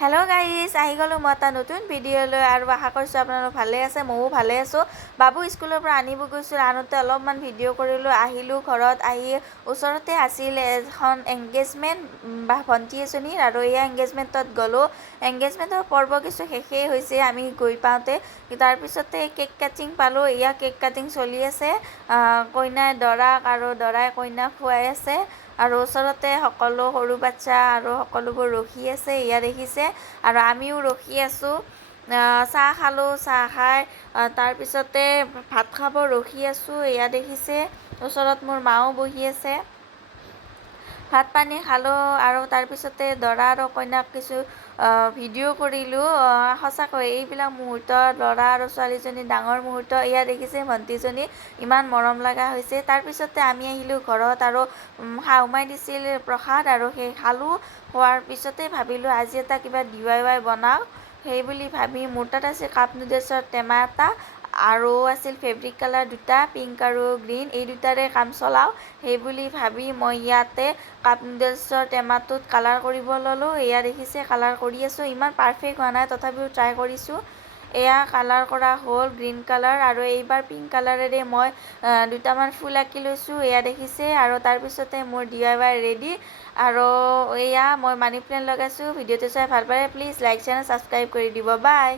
Hello' guys, আহি গ'লোঁ মই এটা নতুন ভিডিঅ'লৈ আৰু আশা কৰিছোঁ আপোনালোক ভালে আছে। ময়ো ভালে আছোঁ। বাবু স্কুলৰ পৰা আনিব গৈছোঁ, আনোতে অলপমান ভিডিঅ' কৰিলোঁ। আহিলোঁ, ঘৰত আহি ওচৰতে আছিল এখন এংগেজমেণ্ট বা ভণ্টি এজনীৰ, আৰু এয়া এংগেজমেণ্টত গ'লোঁ। এংগেজমেণ্টৰ পৰ্ব কিছু শেষেই হৈছে আমি গৈ পাওঁতে। তাৰপিছতে কেক কাটিং পালোঁ। এয়া কেক কাটিং চলি আছে, কইনাই দৰাক আৰু দৰাই কইনাক খুৱাই আছে। আৰু ওচৰতে সকলো সৰু বাচ্চা আৰু সকলোবোৰ ৰখি আছে, এয়া দেখিছে। আৰু আমিও ৰখি আছোঁ। চাহ খালোঁ, চাহ খাই তাৰপিছতে ভাত খাব ৰখি আছোঁ, এয়া দেখিছে। ওচৰত মোৰ মাও বহি আছে। ভাত পানী খালোঁ আৰু তাৰপিছতে দৰা আৰু কইনাক কিছু ভিডিঅ' কৰিলোঁ। সঁচাকৈ এইবিলাক মুহূৰ্ত, ল'ৰা আৰু ছোৱালীজনী ডাঙৰ মুহূৰ্ত। এয়া দেখিছে ভণ্টিজনী ইমান মৰম লগা হৈছে। তাৰপিছতে আমি আহিলোঁ ঘৰত, আৰু শাহুমাই দিছিল প্ৰসাদ, আৰু সেই খালোঁ। খোৱাৰ পিছতে ভাবিলোঁ আজি এটা কিবা DIY বনাওঁ। সেই বুলি ভাবি মোৰ তাত আছিল কাপ নুডলছৰ টেমা এটা, আৰু আছিল ফেব্ৰিক কালাৰ দুটা, পিংক আৰু গ্ৰীণ, এই দুটাৰে কাম চলাওঁ। সেই বুলি ভাবি মই ইয়াতে কাপ নুডলছৰ টেমাটোত কালাৰ কৰিব ল'লোঁ। এয়া দেখিছে কালাৰ কৰি আছোঁ। ইমান পাৰফেক্ট হোৱা নাই, তথাপিও ট্ৰাই কৰিছোঁ। এয়া কালাৰ কৰা হ'ল গ্ৰীণ কালাৰ, আৰু এইবাৰ পিংক কালাৰেৰে মই দুটামান ফুল আঁকি লৈছোঁ, এয়া দেখিছে। আৰু তাৰপিছতে মোৰ DIY ৰেডি। আৰু এয়া মই মানি প্লেণ্ট লগাইছোঁ। ভিডিঅ'টো চাই ভাল পালে প্লিজ লাইক, চেনেল, ছাবস্ক্ৰাইব কৰি দিব। বাই।